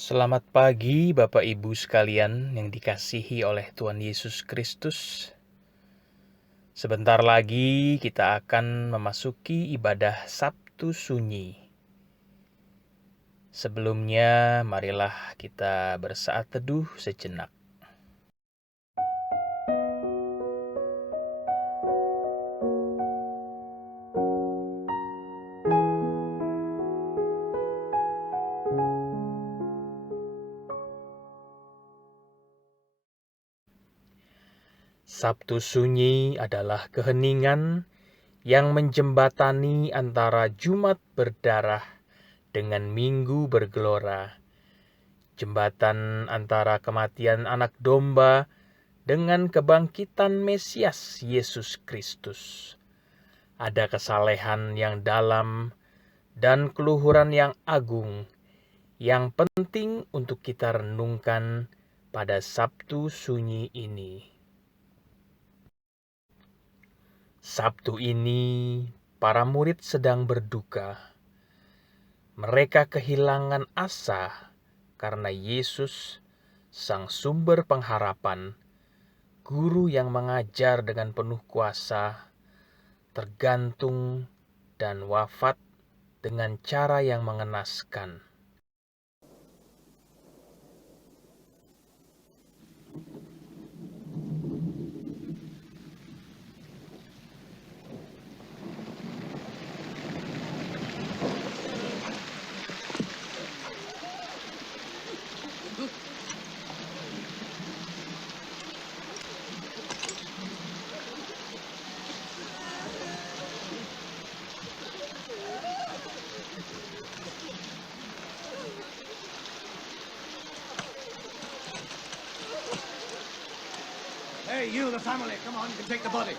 Selamat pagi Bapak Ibu sekalian yang dikasihi oleh Tuhan Yesus Kristus. Sebentar lagi kita akan memasuki ibadah Sabtu Sunyi. Sebelumnya marilah kita bersaat teduh sejenak. Sabtu Sunyi adalah keheningan yang menjembatani antara Jumat berdarah dengan Minggu bergelora. Jembatan antara kematian anak domba dengan kebangkitan Mesias Yesus Kristus. Ada kesalehan yang dalam dan keluhuran yang agung yang penting untuk kita renungkan pada Sabtu Sunyi ini. Sabtu ini, para murid sedang berduka. Mereka kehilangan asa karena Yesus, sang sumber pengharapan, guru yang mengajar dengan penuh kuasa, tergantung dan wafat dengan cara yang mengenaskan. Hey, you, the family, come on, you can take the body.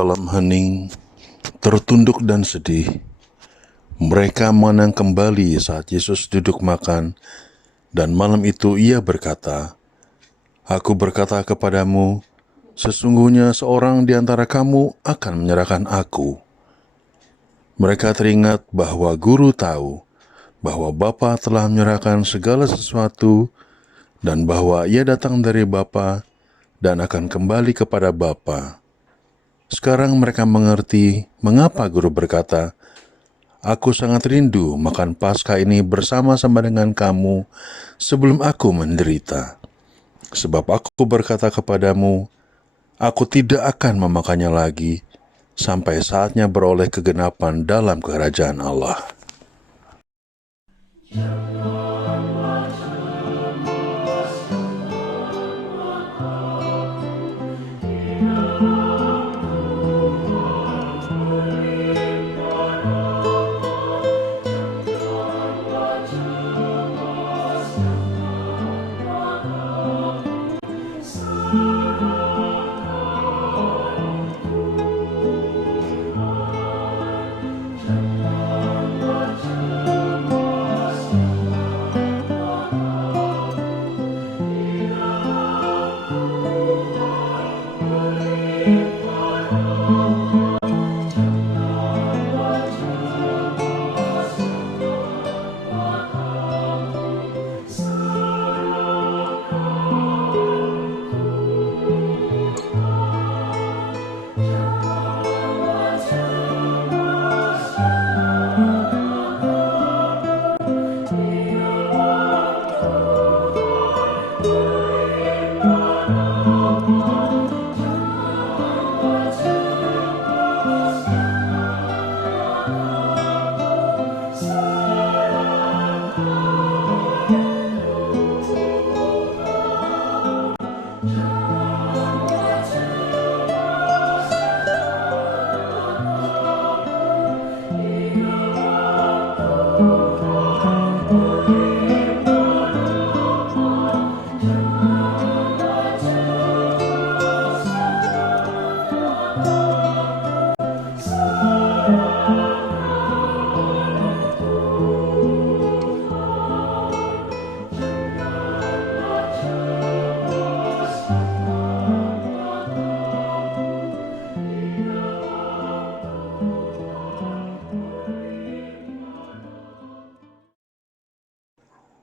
dalam hening, tertunduk dan sedih. Mereka mengenang kembali saat Yesus duduk makan, dan malam itu ia berkata, "Aku berkata kepadamu, sesungguhnya seorang di antara kamu akan menyerahkan aku." Mereka teringat bahwa guru tahu bahwa Bapa telah menyerahkan segala sesuatu dan bahwa ia datang dari Bapa dan akan kembali kepada Bapa. Sekarang mereka mengerti mengapa guru berkata, "Aku sangat rindu makan Paskah ini bersama-sama dengan kamu sebelum aku menderita. Sebab aku berkata kepadamu, aku tidak akan memakannya lagi sampai saatnya beroleh kegenapan dalam kerajaan Allah."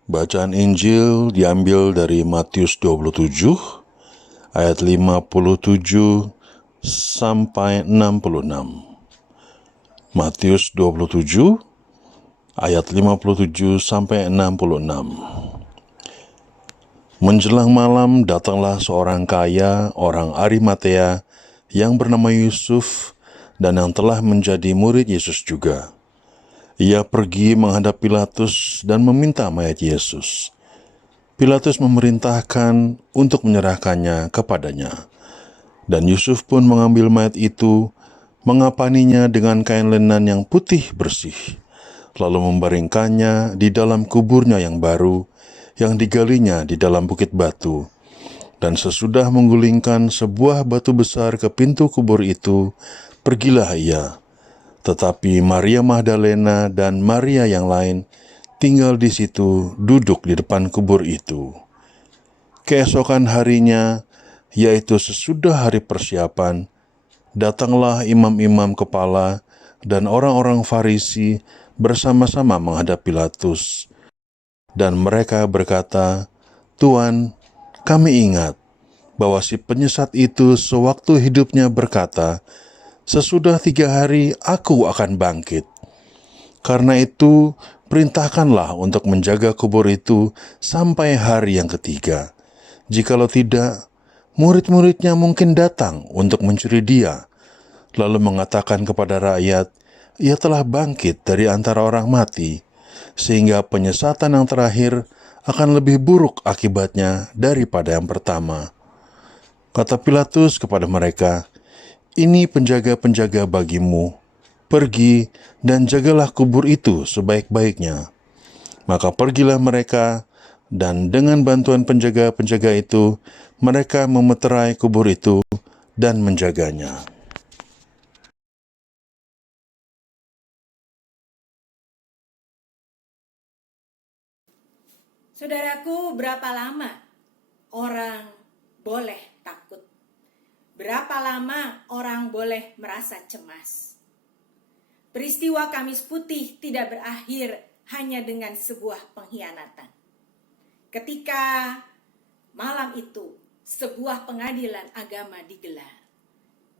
Bacaan Injil diambil dari Matius 27 ayat 57 sampai 66. Matius 27 ayat 57 sampai 66. Menjelang malam datanglah seorang kaya, orang Arimatea, yang bernama Yusuf dan yang telah menjadi murid Yesus juga. Ia pergi menghadap Pilatus dan meminta mayat Yesus. Pilatus memerintahkan untuk menyerahkannya kepadanya. Dan Yusuf pun mengambil mayat itu, mengapaninya dengan kain lenan yang putih bersih, lalu membaringkannya di dalam kuburnya yang baru, yang digalinya di dalam bukit batu. Dan sesudah menggulingkan sebuah batu besar ke pintu kubur itu, pergilah ia. Tetapi Maria Magdalena dan Maria yang lain tinggal di situ, duduk di depan kubur itu. Keesokan harinya, yaitu sesudah hari persiapan, datanglah imam-imam kepala dan orang-orang Farisi bersama-sama menghadap Pilatus. Dan mereka berkata, "Tuan, kami ingat bahwa si penyesat itu sewaktu hidupnya berkata, 'Sesudah 3 hari aku akan bangkit.' Karena itu, perintahkanlah untuk menjaga kubur itu sampai hari yang ketiga. Jikalau tidak, murid-muridnya mungkin datang untuk mencuri dia, lalu mengatakan kepada rakyat, 'Ia telah bangkit dari antara orang mati,' sehingga penyesatan yang terakhir akan lebih buruk akibatnya daripada yang pertama." Kata Pilatus kepada mereka, "Ini penjaga-penjaga bagimu. Pergi dan jagalah kubur itu sebaik-baiknya." Maka pergilah mereka, dan dengan bantuan penjaga-penjaga itu, mereka memeterai kubur itu dan menjaganya. Saudaraku, berapa lama orang boleh takut? Berapa lama orang boleh merasa cemas? Peristiwa Kamis Putih tidak berakhir hanya dengan sebuah pengkhianatan. Ketika malam itu sebuah pengadilan agama digelar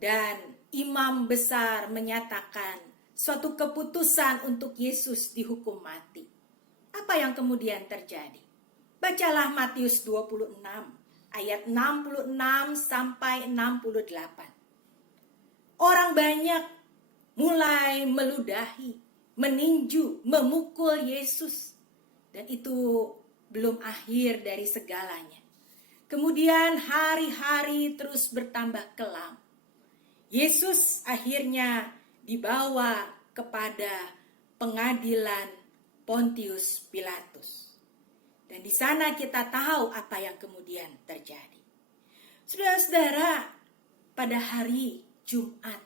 dan imam besar menyatakan suatu keputusan untuk Yesus dihukum mati. Apa yang kemudian terjadi? Bacalah Matius 26 ayat 66 sampai 68. Orang banyak mulai meludahi, meninju, memukul Yesus. Dan itu belum akhir dari segalanya. Kemudian hari-hari terus bertambah kelam. Yesus akhirnya dibawa kepada pengadilan Pontius Pilatus. Dan di sana kita tahu apa yang kemudian terjadi. Saudara-saudara, pada hari Jumat,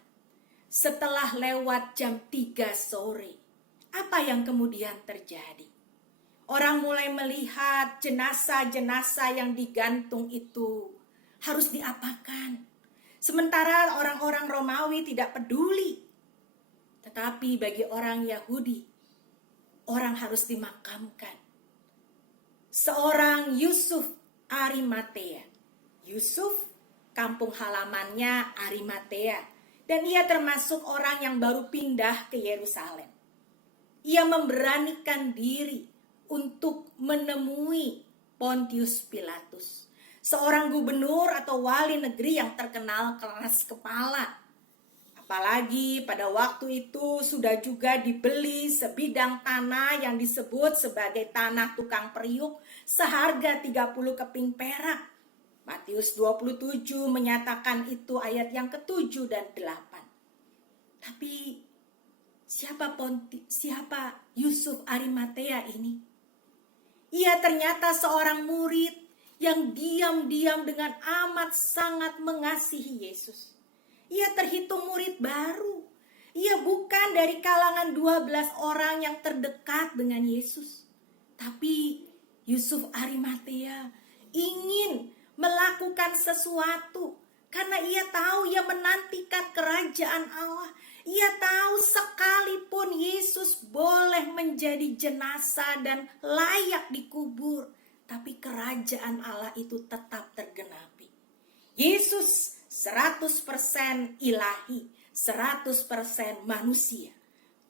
setelah lewat jam 3 sore, apa yang kemudian terjadi? Orang mulai melihat jenazah-jenazah yang digantung itu harus diapakan. Sementara orang-orang Romawi tidak peduli. Tetapi bagi orang Yahudi, orang harus dimakamkan. Seorang Yusuf Arimatea. Yusuf, kampung halamannya Arimatea. Dan ia termasuk orang yang baru pindah ke Yerusalem. Ia memberanikan diri untuk menemui Pontius Pilatus. Seorang gubernur atau wali negeri yang terkenal keras kepala. Apalagi pada waktu itu sudah juga dibeli sebidang tanah yang disebut sebagai tanah tukang periuk seharga 30 keping perak. Matius 27 menyatakan itu ayat yang ke-7 dan 8. Tapi siapa Yusuf Arimatea ini? Ia ternyata seorang murid yang diam-diam dengan amat sangat mengasihi Yesus. Ia terhitung murid baru. Ia bukan dari kalangan 12 orang yang terdekat dengan Yesus. Tapi Yusuf Arimatea ingin melakukan sesuatu karena ia tahu ia menantikan kerajaan Allah. Ia tahu sekalipun Yesus boleh menjadi jenazah dan layak dikubur, tapi kerajaan Allah itu tetap tergenapi. Yesus 100% ilahi, 100% manusia.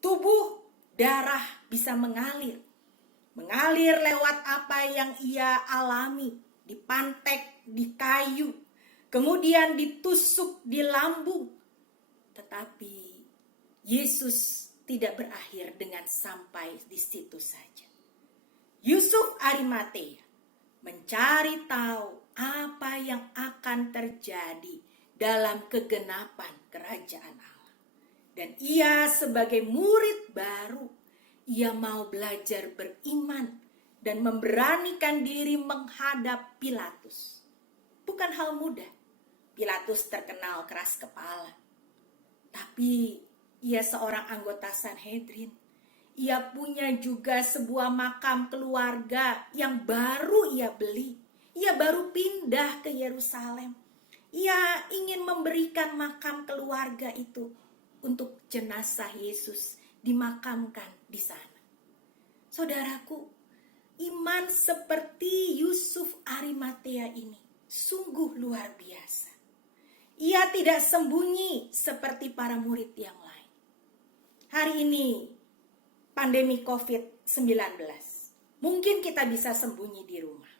Tubuh, darah bisa mengalir. Mengalir lewat apa yang ia alami, dipantek di kayu, kemudian ditusuk di lambung. Tetapi Yesus tidak berakhir dengan sampai di situ saja. Yusuf Arimatea mencari tahu apa yang akan terjadi dalam kegenapan kerajaan Allah. Dan ia sebagai murid baru, ia mau belajar beriman dan memberanikan diri menghadap Pilatus. Bukan hal mudah. Pilatus terkenal keras kepala. Tapi ia seorang anggota Sanhedrin. Ia punya juga sebuah makam keluarga yang baru ia beli. Ia baru pindah ke Yerusalem. Ia ingin memberikan makam keluarga itu untuk jenazah Yesus dimakamkan di sana. Saudaraku, iman seperti Yusuf Arimatea ini sungguh luar biasa. Ia tidak sembunyi seperti para murid yang lain. Hari ini pandemi COVID-19. Mungkin kita bisa sembunyi di rumah.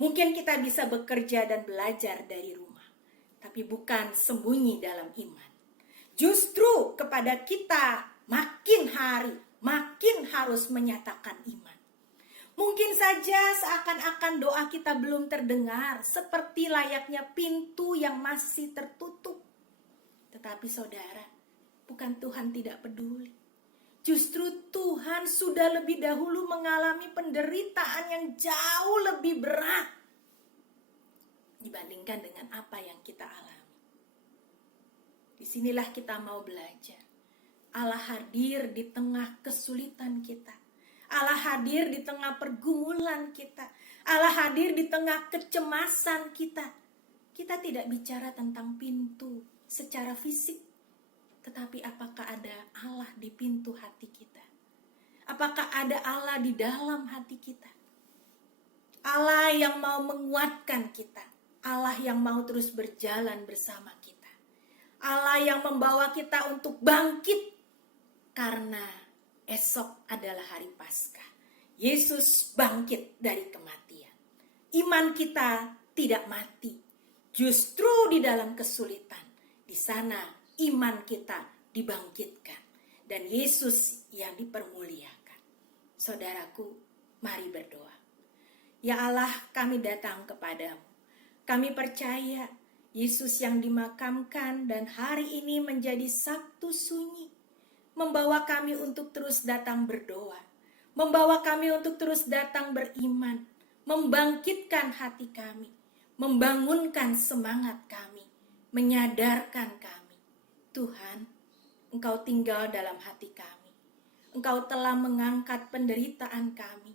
Mungkin kita bisa bekerja dan belajar dari rumah. Tapi bukan sembunyi dalam iman. Justru kepada kita makin hari, makin harus menyatakan iman. Mungkin saja seakan-akan doa kita belum terdengar, seperti layaknya pintu yang masih tertutup. Tetapi saudara, bukan Tuhan tidak peduli. Justru Tuhan sudah lebih dahulu mengalami penderitaan yang jauh lebih berat dibandingkan dengan apa yang kita alami. Disinilah kita mau belajar. Allah hadir di tengah kesulitan kita. Allah hadir di tengah pergumulan kita. Allah hadir di tengah kecemasan kita. Kita tidak bicara tentang pintu secara fisik, tetapi apakah ada Allah di pintu hati kita? Apakah ada Allah di dalam hati kita? Allah yang mau menguatkan kita. Allah yang mau terus berjalan bersama kita. Allah yang membawa kita untuk bangkit karena esok adalah hari Paskah. Yesus bangkit dari kematian. Iman kita tidak mati. Justru di dalam kesulitan, di sana iman kita dibangkitkan. Dan Yesus yang dipermuliakan. Saudaraku, mari berdoa. Ya Allah, kami datang kepadamu. Kami percaya Yesus yang dimakamkan dan hari ini menjadi Sabtu Sunyi. Membawa kami untuk terus datang berdoa. Membawa kami untuk terus datang beriman. Membangkitkan hati kami. Membangunkan semangat kami. Menyadarkan kami. Tuhan, Engkau tinggal dalam hati kami. Engkau telah mengangkat penderitaan kami.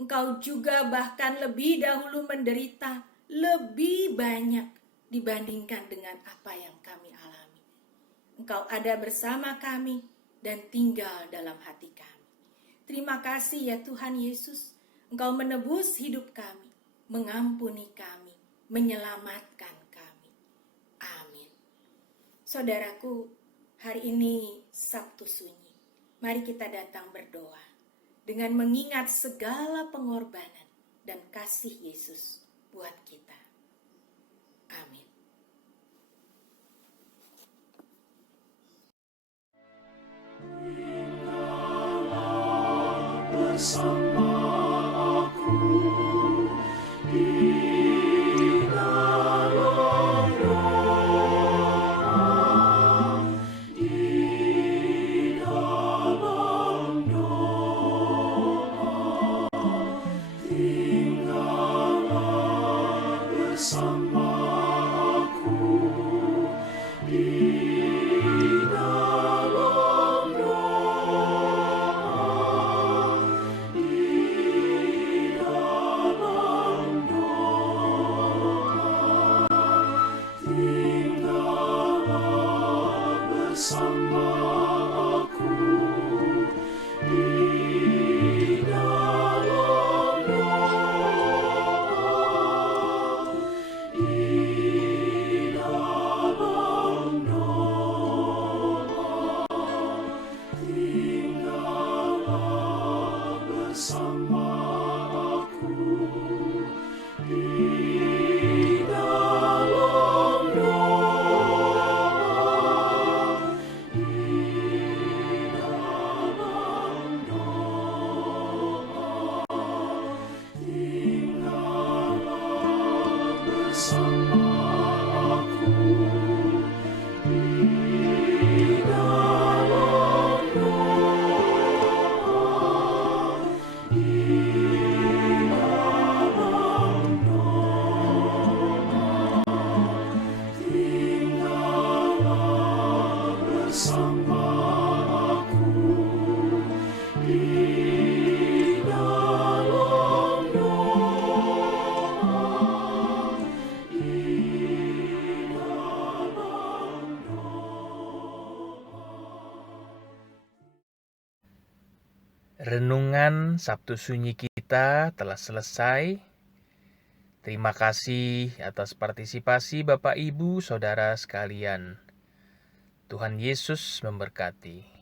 Engkau juga bahkan lebih dahulu menderita lebih banyak dibandingkan dengan apa yang kami alami. Engkau ada bersama kami dan tinggal dalam hati kami. Terima kasih ya Tuhan Yesus. Engkau menebus hidup kami, mengampuni kami, menyelamatkan kami. Amin. Saudaraku, hari ini Sabtu Sunyi. Mari kita datang berdoa dengan mengingat segala pengorbanan dan kasih Yesus buat kita. Amin. Bersama aku di dalam doa, di dalam doa, tinggallah bersama aku di dalam doa, di dalam doa, tinggallah bersama aku di dalam doa, di dalam doa, tinggallah bersama aku di dalam doa, di dalam doa, tinggallah bersama aku di dalam doa, di dalam doa, tinggallah bersama aku di dalam doa, di dalam doa. Renungan Sabtu Sunyi kita telah selesai. Terima kasih atas partisipasi Bapak Ibu Saudara sekalian. Tuhan Yesus memberkati.